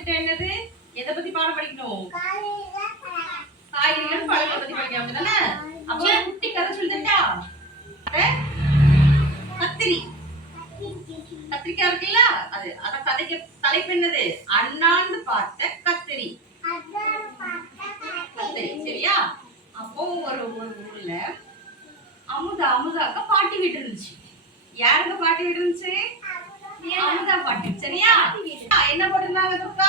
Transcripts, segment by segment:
பாடத்திட்டம் என்னது? எதை பத்தி பாடம் படிக்கணும்? காய்கறிகள் பழங்களை பத்தி படிக்கணும் அப்படிதானே? அப்ப குட்டி கதை சொல்லிட்டா கத்திரி கத்திரிக்காய் இருக்குல்ல அது அத கதைக்கு தலைப்பு என்னது? அண்ணாந்து பார்த்த கத்திரி. கத்திரி சரியா? அப்போ ஒரு ஊர்ல அமுதாக்க பாட்டி வீடு இருந்துச்சு. யாருக்கு பாட்டி வீடு இருந்துச்சு? அமுதா பாட்டி சரியா? என்ன போட்டிருந்தாங்க துர்கா?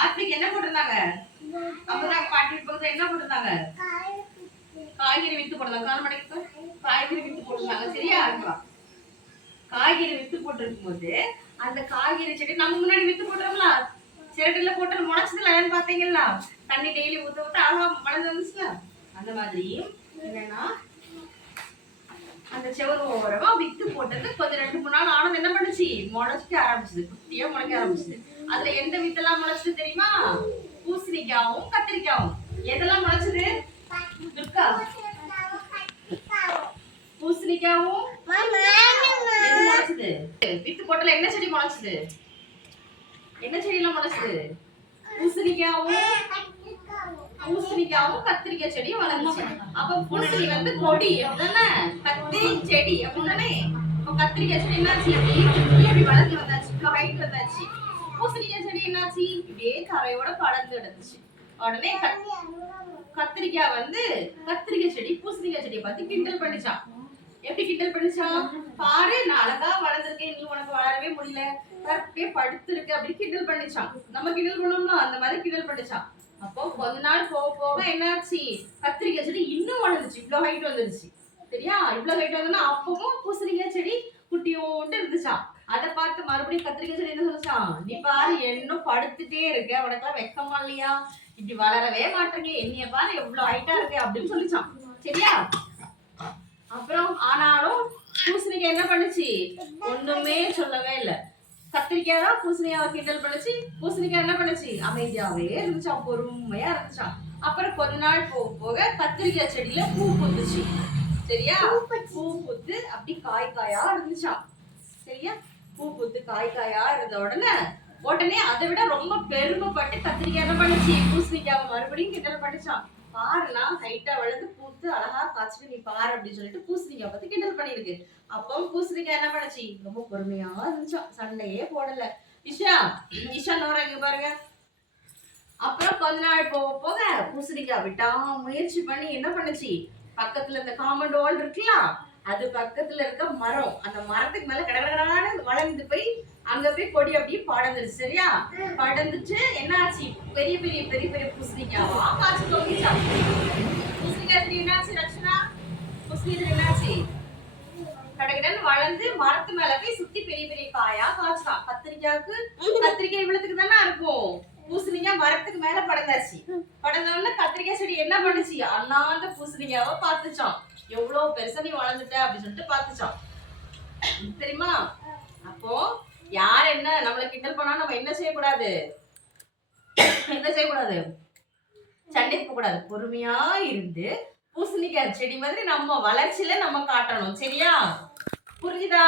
ஆர்த்திக்கு என்ன போட்டிருந்தாங்க? அமுதா பாட்டி வீட்டு என்ன போட்டிருந்தாங்க? காய்கறி வித்து போட்டிருந்தாங்க. காய்கறி வித்து போட்டிருந்தாங்க சரியா? காய்கறி வித்து போட்டிருக்கும் போது அந்த காய்கறி செடி நம்ம முன்னாடி வித்து போட்டுறோம்ல, சிரட்டில போட்டு முளைச்சதுல ஏன்னு பாத்தீங்களா? தண்ணி டெய்லி ஊத்த ஊத்த அழகா வளர்ந்து வந்துச்சுல. அந்த மாதிரி என்னன்னா அந்த செவரு ஓரமா வித்து போட்டது கொஞ்சம் 2-3 நாள் ஆனது என்ன பண்ணுச்சு? முளைச்சிட்டு ஆரம்பிச்சது. குட்டியா முளைக்க ஆரம்பிச்சது. அதுல எந்த வித்தெல்லாம் முளைச்சது தெரியுமா? பூசணிக்காவும் கத்திரிக்காவும். எதெல்லாம் முளைச்சது துர்கா? பூசணிக்காவும் முளைச்சது. வித்து போட்டல என்ன செடி முளைச்சது? என்ன செடியெல்லாம் முளைச்சது? பூசணிக்காவும் கத்திரிக்காய் செடியும் வளர்ந்துச்சு. அப்ப பூசணி வந்து கொடி அப்படிதானே, கத்திரி செடி அப்படிதானே. அப்ப கத்திரிக்காய் செடி என்னாச்சு? இப்படி வளர்ந்து வந்தாச்சு, ஹைட் வந்தாச்சு. பூசணிக்காய் செடி என்னாச்சு? இப்படியே கரையோட படர்ந்து கிடந்துச்சு. உடனே கத்திரிக்காய் வந்து கத்திரிக்காய் செடி பூசணிக்காய் செடியை பார்த்து கிண்டல் பண்ணிச்சான். எப்படி கிண்டல் பண்ணிச்சான்? பாரு நான் அழகா வளர்ந்துருக்கேன், நீ உனக்கு வளரவே முடியல, அப்படியே படுத்து இருக்கு அப்படி கிண்டல் பண்ணிச்சான். நம்ம கிண்டல் பண்ணோம்னா அந்த மாதிரி கிண்டல் பண்ணிச்சான். அப்போ கொஞ்ச நாள் போக போக என்னாச்சு? கத்திரிக்காய் செடி இன்னும் வளர்ந்துச்சு, இவ்வளவு ஹைட் வந்துருச்சு சரியா? இவ்வளவு ஹைட் வந்தோம்னா அப்பவும் பூசணிக்காய் செடி குட்டியோண்டு இருந்துச்சான். அதை பார்த்து மறுபடியும் கத்திரிக்காய் செடி என்ன சொல்லிச்சான்? நீ பாரு இன்னும் படுத்துட்டே இருக்க, உனக்கெல்லாம் வெக்கமா இல்லையா? இப்படி வளரவே மாட்டேங்க, என்னைய பாரு எவ்வளவு ஹைட்டா இருக்கு அப்படின்னு சொல்லிச்சான் சரியா? அப்புறம் ஆனாலும் பூசணிக்காய் என்ன பண்ணுச்சு? ஒண்ணுமே சொல்லவே இல்லை. கத்திரிக்காய் தான் பூசணிக்காவை கிண்டல் பண்ணுச்சு. பூசணிக்காய் என்ன பண்ணுச்சு? அமைதியாவே இருந்துச்சான், பொறுமையா இருந்துச்சான். அப்புறம் கொஞ்ச நாள் போக போக கத்திரிக்காய் செடியில பூ பூத்துச்சு சரியா? பூ பூத்து அப்படி காயா இருந்துச்சான் சரியா? பூ பூத்து காயா இருந்த உடனே அதை விட ரொம்ப பெருமைப்பட்டு கத்திரிக்காய் என்ன பண்ணுச்சு? பூசணிக்காவை மறுபடியும் கிண்டல் பண்ணிச்சான். பாருலாம் ஹைட்டா வளர்ந்து பூத்து அழகா காய்ச்சிட்டு நீ பாரு அப்படின்னு சொல்லிட்டு பூசணிக்காய் பத்தி கிண்டல் பண்ணிருக்கு. அப்போ பூசணிக்காய் என்ன பண்ணுச்சு? ரொம்ப பொறுமையா இருந்துச்சா, சண்டையே போடல. இஷா நோரா இங்க பாருங்க. அப்புறம் கொஞ்ச நாள் போக போக பூசணிக்காய் விட்டா முயற்சி பண்ணி என்ன பண்ணுச்சு? பக்கத்துல இந்த காம்பவுண்ட் வால் இருக்குல்ல, அது பக்கத்துல இருக்க மரம், அந்த மரத்துக்கு மேல கடகடான்னு வளர்ந்து போய் அங்க போய் கொடி அப்படியே படர்ந்துருச்சு சரியா? படர்ந்துச்சு என்ன ஆச்சு? பெரிய பெரிய பெரிய பெரிய பூசணிக்காவா காய்ச்சி தொங்கிச்சா. பூசணிக்காய் என்னாச்சு ரச்சனா? பூசணிக்காய் என்னாச்சு? கடகடன்னு வளர்ந்து மரத்து மேல போய் சுத்தி பெரிய பெரிய காயா காய்ச்சலாம். கத்திரிக்காய் இவ்வளவுக்கு தானே இருக்கும். பூசணிக்காய் மரத்துக்கு மேல படர்ந்தாச்சு. படர்ந்தோடனே கத்திரிக்காய் செடி என்ன பண்ணுச்சு? அண்ணாந்த பூசணிக்காவை பார்த்துச்சான். எவ்வளவு பெருசா நீ வளர்ந்துட்ட அப்படின்னு சொல்லிட்டு பார்த்துச்சான் தெரியுமா? அப்போ யார் என்ன நம்மளை கிண்டல் பண்ணா நம்ம என்ன செய்யக்கூடாது? சண்டைக்கு போக கூடாது. பொறுமையா இருந்து பூசணிக்காய் செடி மாதிரி நம்ம வளர்ச்சியில நம்ம காட்டணும் சரியா? புரிஞ்சுதா?